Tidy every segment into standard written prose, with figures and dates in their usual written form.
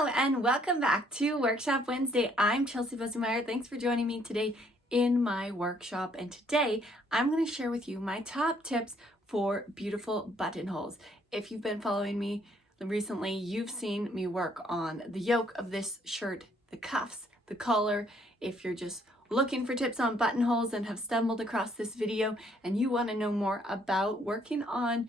Hello and welcome back to Workshop Wednesday. I'm Chelsea Bossemeyer. Thanks for joining me today in my workshop. And today I'm going to share with you my top tips for beautiful buttonholes. If you've been following me recently, you've seen me work on the yoke of this shirt, the cuffs, the collar. If you're just looking for tips on buttonholes and have stumbled across this video and you want to know more about working on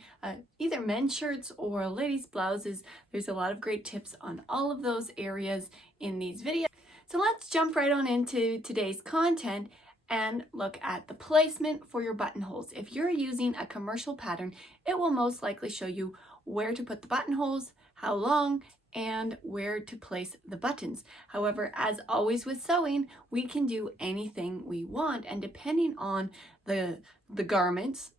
either men's shirts or ladies' blouses, there's a lot of great tips on all of those areas in these videos. So let's jump right on into today's content and look at the placement for your buttonholes. If you're using a commercial pattern, it will most likely show you where to put the buttonholes, how long, and where to place the buttons. However, as always with sewing, we can do anything we want, and depending on the garment's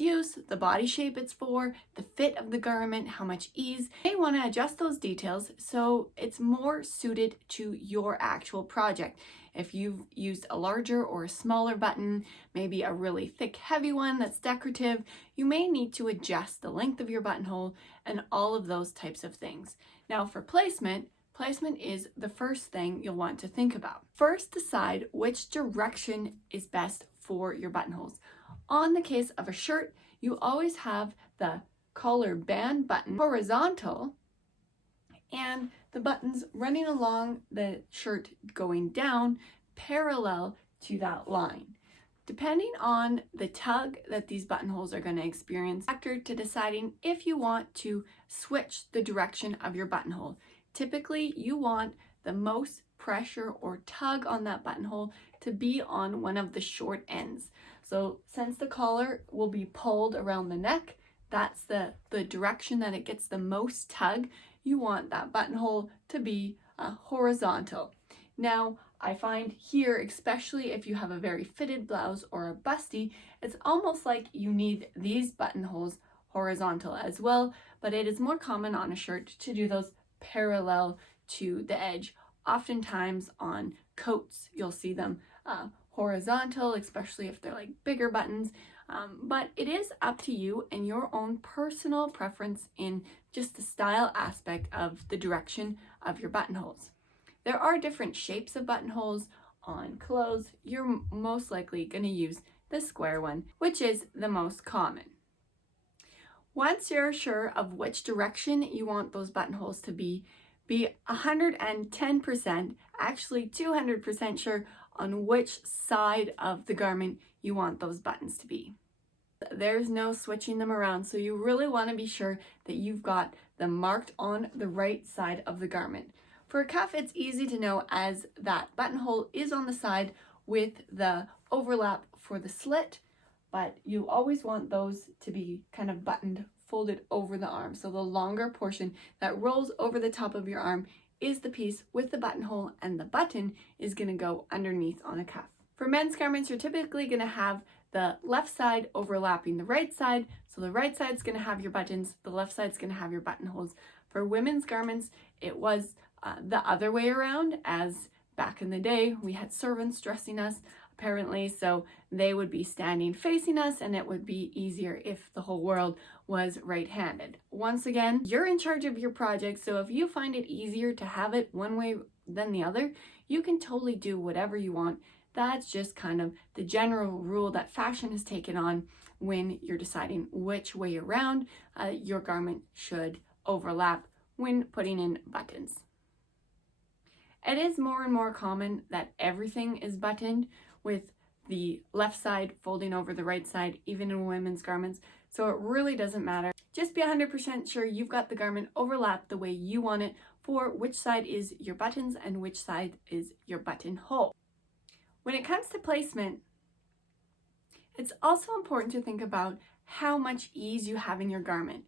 use, the body shape it's for, the fit of the garment, how much ease, you may want to adjust those details so it's more suited to your actual project. If you've used a larger or a smaller button, maybe a really thick, heavy one that's decorative, you may need to adjust the length of your buttonhole and all of those types of things. Now for placement is the first thing you'll want to think about. First, decide which direction is best for your buttonholes. On the case of a shirt, you always have the collar band button horizontal and the buttons running along the shirt going down parallel to that line. Depending on the tug that these buttonholes are going to experience, factor to deciding if you want to switch the direction of your buttonhole. Typically, you want the most pressure or tug on that buttonhole to be on one of the short ends. So since the collar will be pulled around the neck, that's the direction that it gets the most tug. You want that buttonhole to be horizontal. Now, I find here, especially if you have a very fitted blouse or a busty, it's almost like you need these buttonholes horizontal as well, but it is more common on a shirt to do those parallel to the edge. Oftentimes on coats, you'll see them horizontal, especially if they're like bigger buttons, but it is up to you and your own personal preference in just the style aspect of the direction of your buttonholes. There are different shapes of buttonholes on clothes. You're most likely going to use the square one, which is the most common. Once you're sure of which direction you want those buttonholes to be 110%, actually 200% sure on which side of the garment you want those buttons to be. There's no switching them around, so you really want to be sure that you've got them marked on the right side of the garment. For a cuff, it's easy to know as that buttonhole is on the side with the overlap for the slit, but you always want those to be kind of buttoned, folded over the arm. So the longer portion that rolls over the top of your arm is the piece with the buttonhole, and the button is going to go underneath on a cuff. For men's garments, you're typically going to have the left side overlapping the right side. So the right side's going to have your buttons, the left side's going to have your buttonholes. For women's garments, it was the other way around, as back in the day we had servants dressing us apparently, so they would be standing facing us and it would be easier if the whole world was right-handed. Once again, you're in charge of your project, so if you find it easier to have it one way than the other, you can totally do whatever you want. That's just kind of the general rule that fashion has taken on when you're deciding which way around your garment should overlap when putting in buttons. It is more and more common that everything is buttoned with the left side folding over the right side, even in women's garments, so it really doesn't matter. Just be 100% sure you've got the garment overlapped the way you want it for which side is your buttons and which side is your buttonhole. When it comes to placement, it's also important to think about how much ease you have in your garment.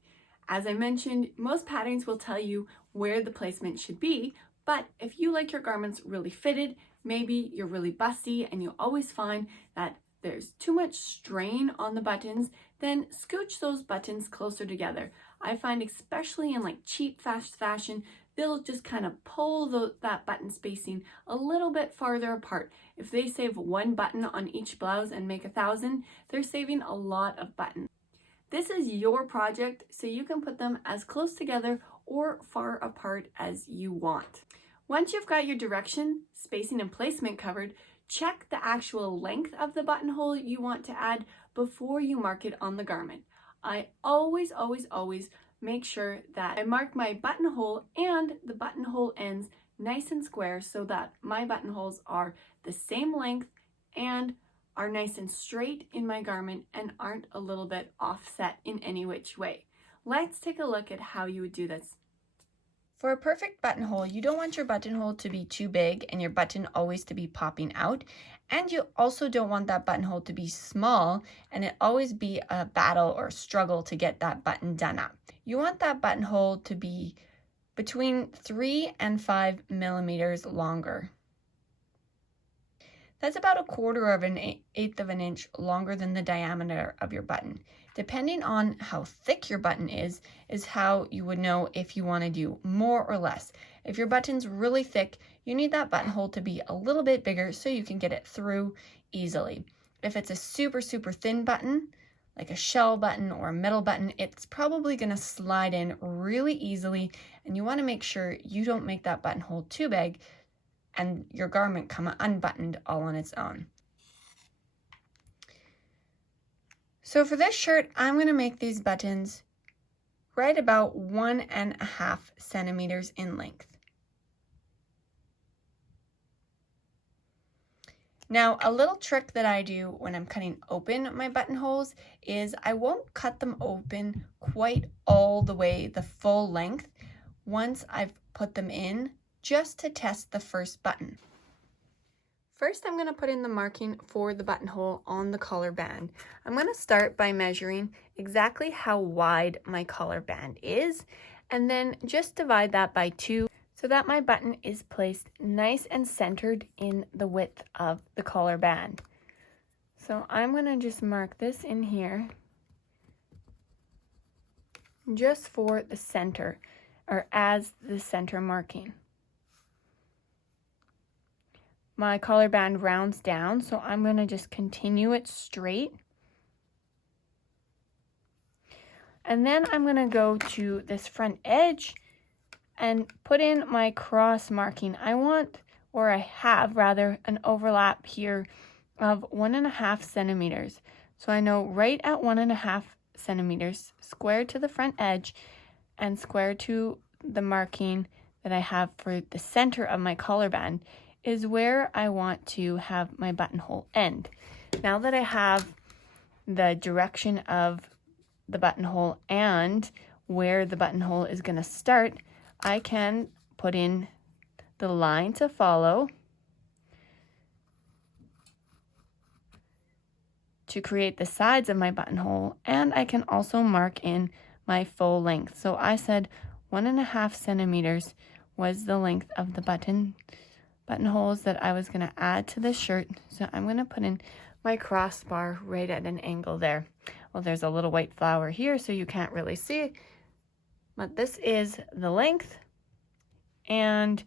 As I mentioned, most patterns will tell you where the placement should be, but if you like your garments really fitted, maybe you're really busty and you always find that there's too much strain on the buttons, then scooch those buttons closer together. I find especially in like cheap fast fashion, they'll just kind of pull that button spacing a little bit farther apart. If they save one button on each blouse and make 1,000, they're saving a lot of buttons. This is your project, so you can put them as close together or far apart as you want. Once you've got your direction, spacing, and placement covered, check the actual length of the buttonhole you want to add before you mark it on the garment. I always make sure that I mark my buttonhole and the buttonhole ends nice and square so that my buttonholes are the same length and are nice and straight in my garment and aren't a little bit offset in any which way. Let's take a look at how you would do this. For a perfect buttonhole, you don't want your buttonhole to be too big and your button always to be popping out. And you also don't want that buttonhole to be small and it always be a battle or struggle to get that button done up. You want that buttonhole to be between 3 and 5 millimeters longer. That's about 1/4 of an eighth of an inch longer than the diameter of your button. Depending on how thick your button is how you would know if you want to do more or less. If your button's really thick, you need that buttonhole to be a little bit bigger so you can get it through easily. If it's a super thin button, like a shell button or a metal button, it's probably going to slide in really easily, and you want to make sure you don't make that buttonhole too big and your garment come unbuttoned all on its own. So for this shirt, I'm going to make these buttons right about 1.5 centimeters in length. Now, a little trick that I do when I'm cutting open my buttonholes is I won't cut them open quite all the way the full length once I've put them in, just to test the first button. First, I'm going to put in the marking for the buttonhole on the collar band. I'm going to start by measuring exactly how wide my collar band is, and then just divide that by 2 so that my button is placed nice and centered in the width of the collar band. So I'm going to just mark this in here just for the center, or as the center marking. My collar band rounds down, so I'm going to just continue it straight. And then I'm going to go to this front edge and put in my cross marking. I have an overlap here of 1.5 centimeters. So I know right at 1.5 centimeters, square to the front edge and square to the marking that I have for the center of my collar band is where I want to have my buttonhole end. Now that I have the direction of the buttonhole and where the buttonhole is going to start, I can put in the line to follow to create the sides of my buttonhole, and I can also mark in my full length. So I said 1.5 centimeters was the length of the buttonholes that I was going to add to this shirt. So I'm going to put in my crossbar right at an angle there. Well, there's a little white flower here, so you can't really see it, but this is the length. And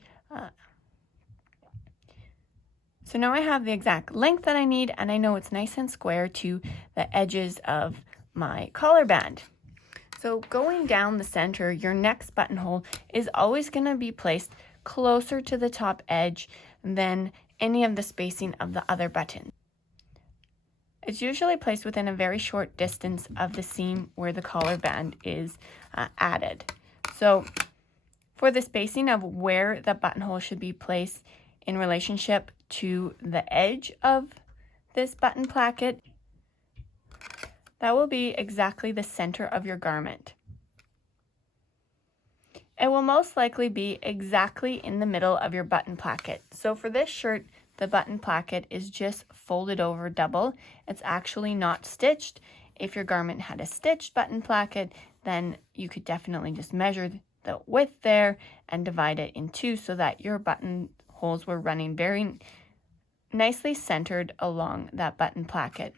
so now I have the exact length that I need, and I know it's nice and square to the edges of my collar band. So going down the center, your next buttonhole is always going to be placed closer to the top edge than any of the spacing of the other buttons. It's usually placed within a very short distance of the seam where the collar band is added. So for the spacing of where the buttonhole should be placed in relationship to the edge of this button placket, that will be exactly the center of your garment. It will most likely be exactly in the middle of your button placket. So for this shirt, the button placket is just folded over double. It's actually not stitched. If your garment had a stitched button placket, then you could definitely just measure the width there and divide it in 2 so that your buttonholes were running very nicely centered along that button placket.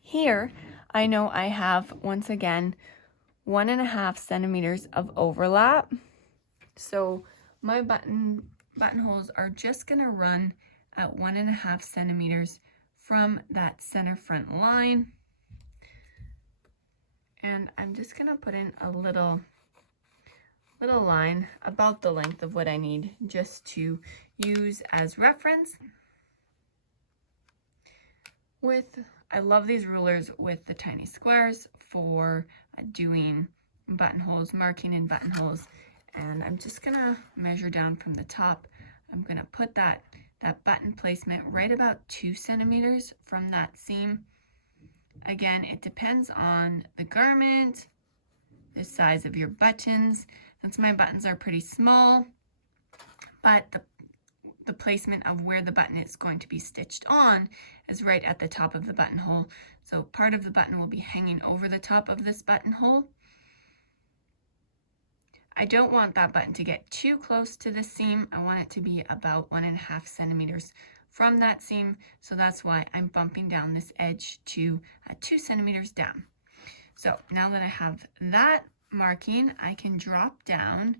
Here, I know I have, once again, 1.5 centimeters of overlap. So my buttonholes are just going to run at 1.5 centimeters from that center front line. And I'm just going to put in a little little line about the length of what I need just to use as reference. I love these rulers with the tiny squares for doing buttonholes, marking in buttonholes. And I'm just gonna measure down from the top. I'm gonna put that button placement right about 2 centimeters from that seam. Again, it depends on the garment, the size of your buttons. Since my buttons are pretty small, but the placement of where the button is going to be stitched on is right at the top of the buttonhole. So part of the button will be hanging over the top of this buttonhole. I don't want that button to get too close to the seam. I want it to be about 1.5 centimeters from that seam. So that's why I'm bumping down this edge to 2 centimeters down. So now that I have that marking, I can drop down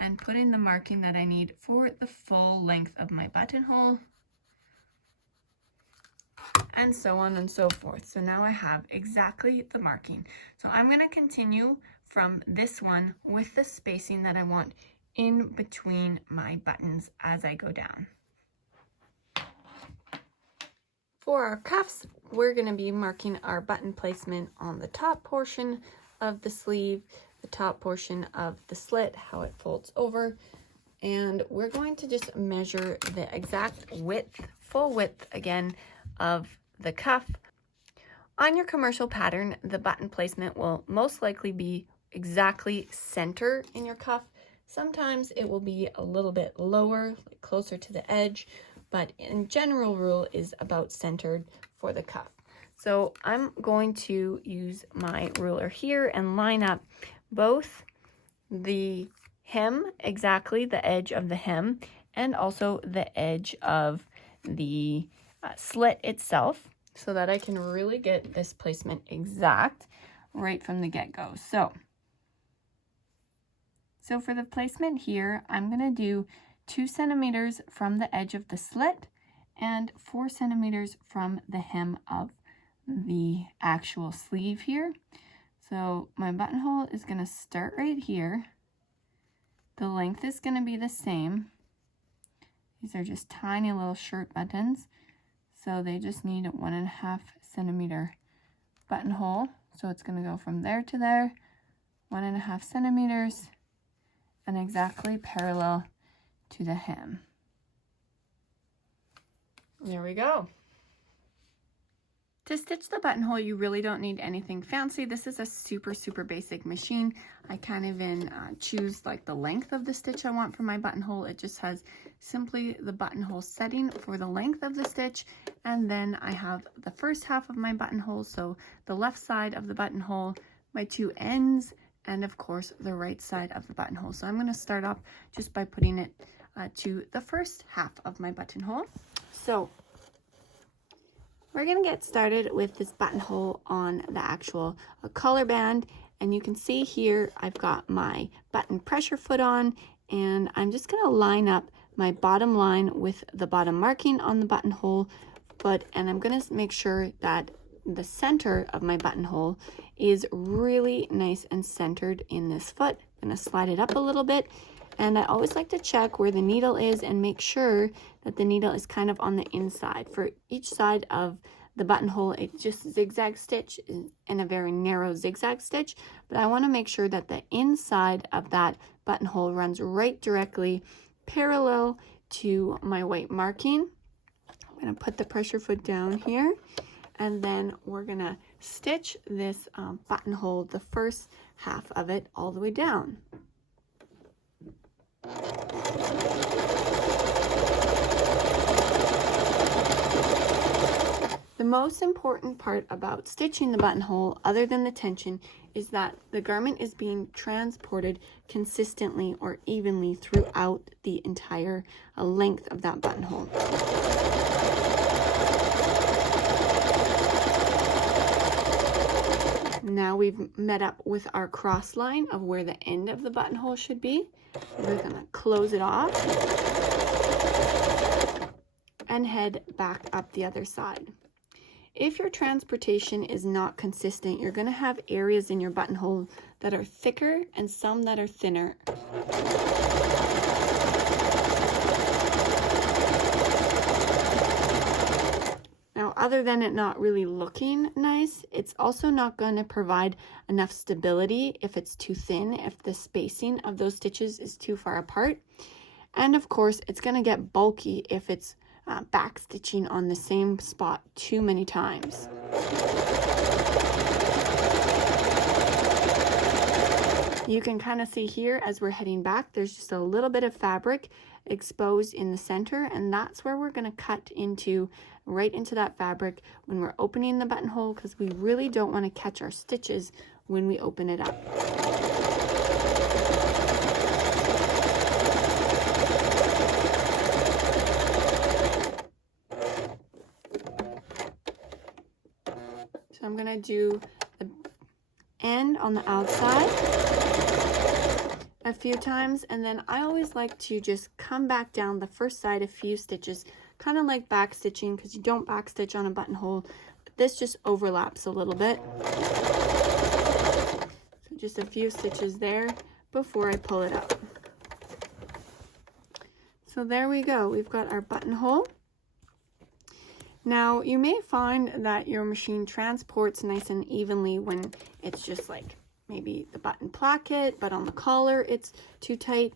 and put in the marking that I need for the full length of my buttonhole, and so on and so forth. So now I have exactly the marking. So I'm going to continue from this one with the spacing that I want in between my buttons as I go down. For our cuffs, we're going to be marking our button placement on the top portion of the sleeve, the top portion of the slit, how it folds over, and we're going to just measure the exact width, full width again, of the cuff. On your commercial pattern, the button placement will most likely be exactly center in your cuff. Sometimes it will be a little bit lower, like closer to the edge, but in general rule is about centered for the cuff. So I'm going to use my ruler here and line up both the hem, exactly the edge of the hem, and also the edge of the slit itself, so that I can really get this placement exact right from the get-go. So for the placement here, I'm going to do 2 centimeters from the edge of the slit and 4 centimeters from the hem of the actual sleeve here. So my buttonhole is going to start right here. The length is going to be the same. These are just tiny little shirt buttons, so they just need a 1.5 centimeter buttonhole. So it's going to go from there to there, 1.5 centimeters, and exactly parallel to the hem. There we go. To stitch the buttonhole, you really don't need anything fancy. This is a super basic machine. I can't even choose like the length of the stitch I want for my buttonhole. It just has simply the buttonhole setting for the length of the stitch, and then I have the first half of my buttonhole, so the left side of the buttonhole, my 2 ends, and of course the right side of the buttonhole. So I'm going to start off just by putting it to the first half of my buttonhole. So we're going to get started with this buttonhole on the actual collar band, and you can see here I've got my button pressure foot on, and I'm just going to line up my bottom line with the bottom marking on the buttonhole, and I'm going to make sure that the center of my buttonhole is really nice and centered in this foot. I'm going to slide it up a little bit, and I always like to check where the needle is and make sure that the needle is kind of on the inside. For each side of the buttonhole, it's just zigzag stitch in a very narrow zigzag stitch, but I want to make sure that the inside of that buttonhole runs right directly parallel to my white marking. I'm going to put the pressure foot down here, and then we're going to stitch this buttonhole, the first half of it, all the way down. The most important part about stitching the buttonhole, other than the tension, is that the garment is being transported consistently or evenly throughout the entire length of that buttonhole. Now we've met up with our cross line of where the end of the buttonhole should be. We're going to close it off and head back up the other side. If your transportation is not consistent, you're going to have areas in your buttonhole that are thicker and some that are thinner. Now, other than it not really looking nice, it's also not going to provide enough stability if it's too thin, if the spacing of those stitches is too far apart. And of course, it's going to get bulky if it's back stitching on the same spot too many times. You can kind of see here as we're heading back, there's just a little bit of fabric exposed in the center, and that's where we're going to cut into, right into that fabric when we're opening the buttonhole, because we really don't want to catch our stitches when we open it up. So I'm going to do the end on the outside a few times, and then I always like to just come back down the first side a few stitches, kind of like back stitching, because you don't back stitch on a buttonhole, but this just overlaps a little bit. So just a few stitches there before I pull it up. So there we go, we've got our buttonhole. Now you may find that your machine transports nice and evenly when it's just like maybe the button placket, but on the collar it's too tight.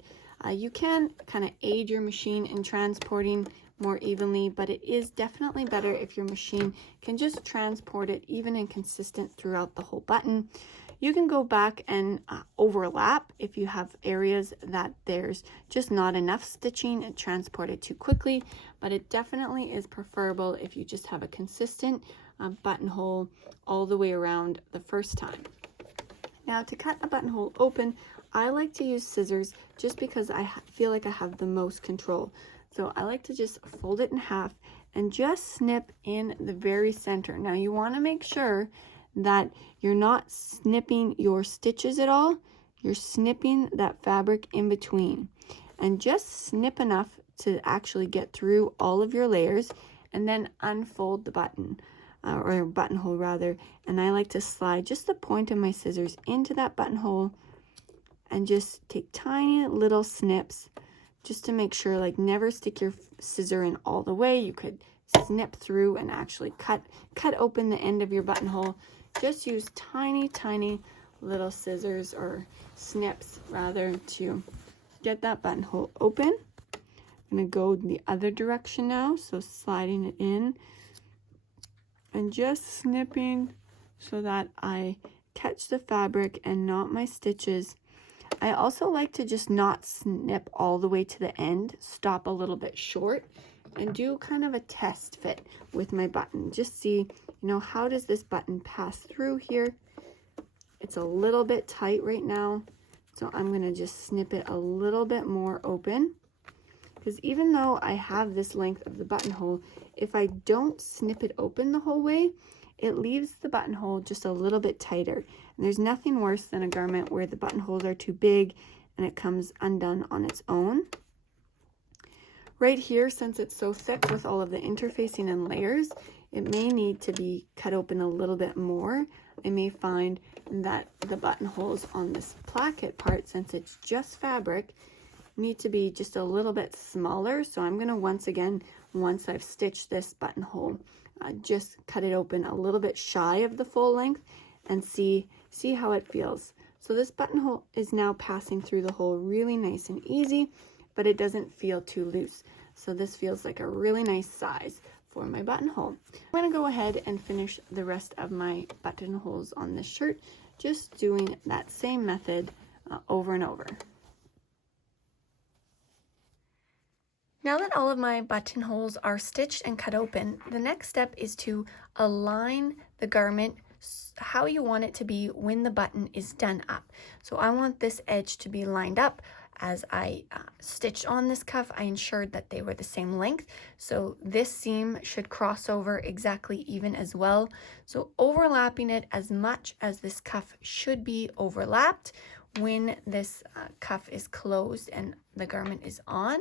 You can kind of aid your machine in transporting more evenly, but it is definitely better if your machine can just transport it even and consistent throughout the whole button. You can go back and overlap if you have areas that there's just not enough stitching and transport it too quickly, but it definitely is preferable if you just have a consistent buttonhole all the way around the first time. Now, to cut a buttonhole open, I like to use scissors just because I feel like I have the most control. So I like to just fold it in half and just snip in the very center. Now you want to make sure that you're not snipping your stitches at all. You're snipping that fabric in between, and just snip enough to actually get through all of your layers, and then unfold the button. Or buttonhole rather, and I like to slide just the point of my scissors into that buttonhole and just take tiny little snips just to make sure, like, never stick your scissor in all the way. You could snip through and actually cut open the end of your buttonhole. Just use tiny little scissors, or snips rather, to get that buttonhole open. I'm going to go the other direction now, so sliding it in and just snipping so that I catch the fabric and not my stitches. I also like to just not snip all the way to the end, stop a little bit short, and do kind of a test fit with my button. Just see, how does this button pass through here? It's a little bit tight right now, so I'm going to just snip it a little bit more open. Because even though I have this length of the buttonhole, if I don't snip it open the whole way, it leaves the buttonhole just a little bit tighter. And there's nothing worse than a garment where the buttonholes are too big and it comes undone on its own. Right here, since it's so thick with all of the interfacing and layers, it may need to be cut open a little bit more. I may find that the buttonholes on this placket part, since it's just fabric, need to be just a little bit smaller. So I'm going to once I've stitched this buttonhole, just cut it open a little bit shy of the full length and see how it feels. So this buttonhole is now passing through the hole really nice and easy, but it doesn't feel too loose. So this feels like a really nice size for my buttonhole. I'm going to go ahead and finish the rest of my buttonholes on this shirt, just doing that same method over and over. Now that all of my buttonholes are stitched and cut open, the next step is to align the garment how you want it to be when the button is done up. So I want this edge to be lined up. As I stitched on this cuff, I ensured that they were the same length. So this seam should cross over exactly even as well. So overlapping it as much as this cuff should be overlapped when this cuff is closed and the garment is on.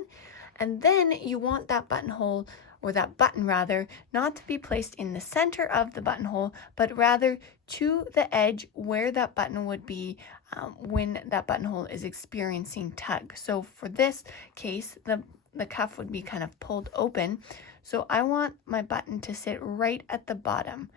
And then you want that buttonhole, or that button rather, not to be placed in the center of the buttonhole, but rather to the edge where that button would be when that buttonhole is experiencing tug. So for this case, the cuff would be kind of pulled open. So I want my button to sit right at the bottom.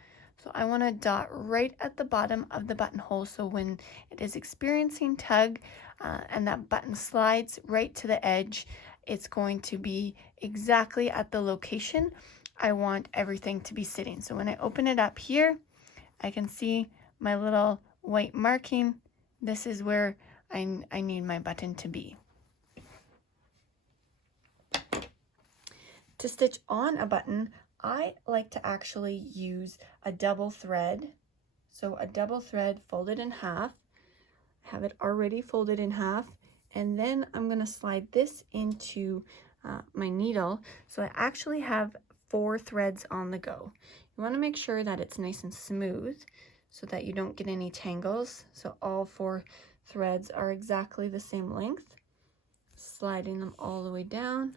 So I want to dot right at the bottom of the buttonhole, so when it is experiencing tug and that button slides right to the edge, it's going to be exactly at the location I want everything to be sitting. So when I open it up here, I can see my little white marking. This is where I need my button to be. To stitch on a button, I like to actually use a double thread. So a double thread folded in half. I have it already folded in half. And then I'm going to slide this into my needle. So I actually have 4 threads on the go. You want to make sure that it's nice and smooth so that you don't get any tangles. So all 4 threads are exactly the same length. Sliding them all the way down.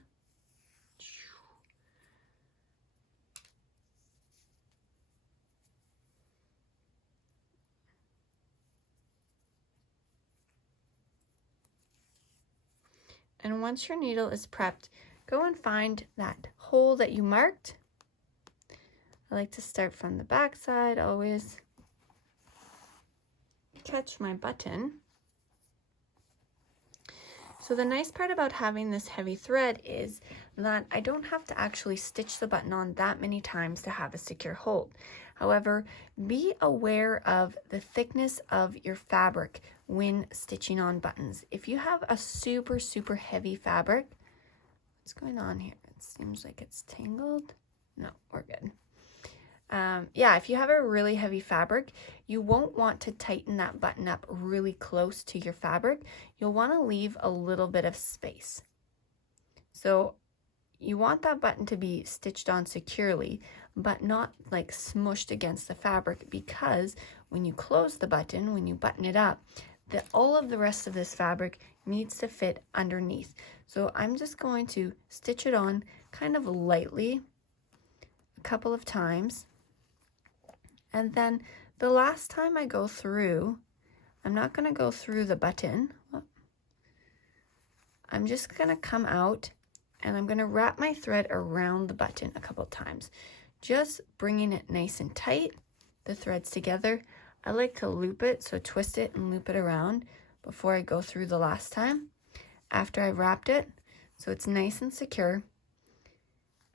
And once your needle is prepped, go and find that hole that you marked. I like to start from the back side always. Catch my button. So the nice part about having this heavy thread is that I don't have to actually stitch the button on that many times to have a secure hold. However, be aware of the thickness of your fabric when stitching on buttons. If you have a super, super heavy fabric, what's going on here? It seems like it's tangled. No, we're good. Yeah, if you have a really heavy fabric, you won't want to tighten that button up really close to your fabric. You'll want to leave a little bit of space. So you want that button to be stitched on securely, but not like smushed against the fabric, because when you close the button, when you button it up, all of the rest of this fabric needs to fit underneath. So I'm just going to stitch it on kind of lightly a couple of times. And then the last time I go through, I'm not going to go through the button. I'm just going to come out and I'm going to wrap my thread around the button a couple times, just bringing it nice and tight, the threads together. I like to loop it, so twist it and loop it around before I go through the last time, after I've wrapped it, so it's nice and secure.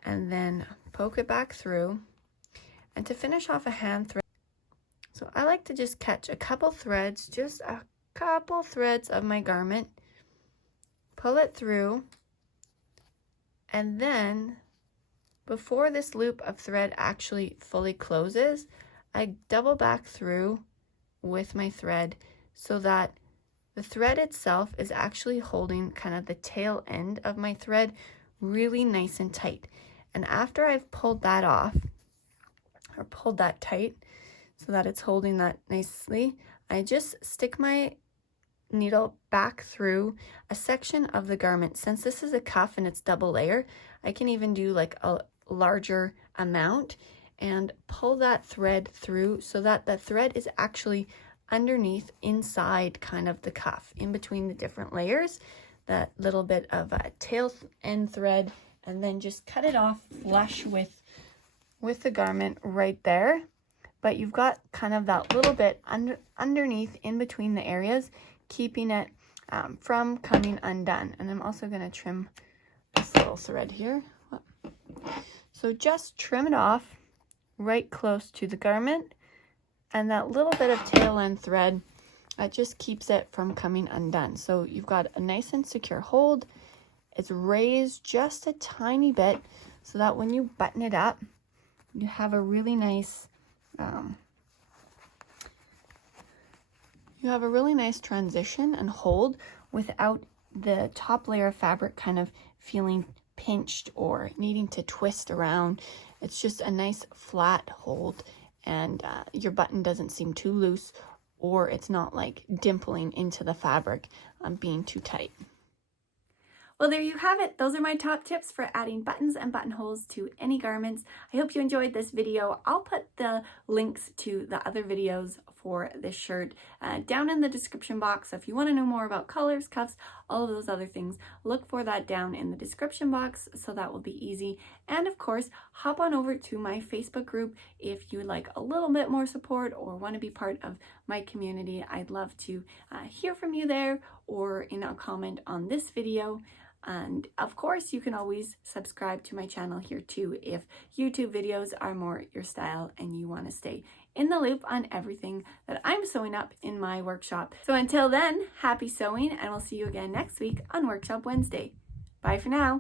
And then poke it back through. And to finish off a hand thread, so I like to just catch a couple threads, just a couple threads of my garment, pull it through, and then before this loop of thread actually fully closes, I double back through with my thread so that the thread itself is actually holding kind of the tail end of my thread really nice and tight. And after I've pulled that off, or pulled that tight so that it's holding that nicely, I just stick my needle back through a section of the garment. Since this is a cuff and it's double layer, I can even do like a larger amount and pull that thread through so that the thread is actually underneath, inside kind of the cuff, in between the different layers, that little bit of a tail end thread, and then just cut it off flush with the garment right there. But you've got kind of that little bit underneath, in between the areas, keeping it from coming undone. And I'm also going to trim this little thread here. So just trim it off right close to the garment, and that little bit of tail end thread, that just keeps it from coming undone. So you've got a nice and secure hold. It's raised just a tiny bit so that when you button it up, you have a really nice transition and hold without the top layer of fabric kind of feeling pinched or needing to twist around. It's just a nice flat hold, and your button doesn't seem too loose, or it's not like dimpling into the fabric, being too tight. Well, there you have it. Those are my top tips for adding buttons and buttonholes to any garments. I hope you enjoyed this video. I'll put the links to the other videos for this shirt down in the description box. So if you want to know more about colors, cuffs, all of those other things, look for that down in the description box, so that will be easy. And of course, hop on over to my Facebook group if you would like a little bit more support or want to be part of my community. I'd love to hear from you there or in a comment on this video. And of course, you can always subscribe to my channel here too if YouTube videos are more your style and you want to stay in the loop on everything that I'm sewing up in my workshop. So until then, happy sewing, and we'll see you again next week on Workshop Wednesday. Bye for now.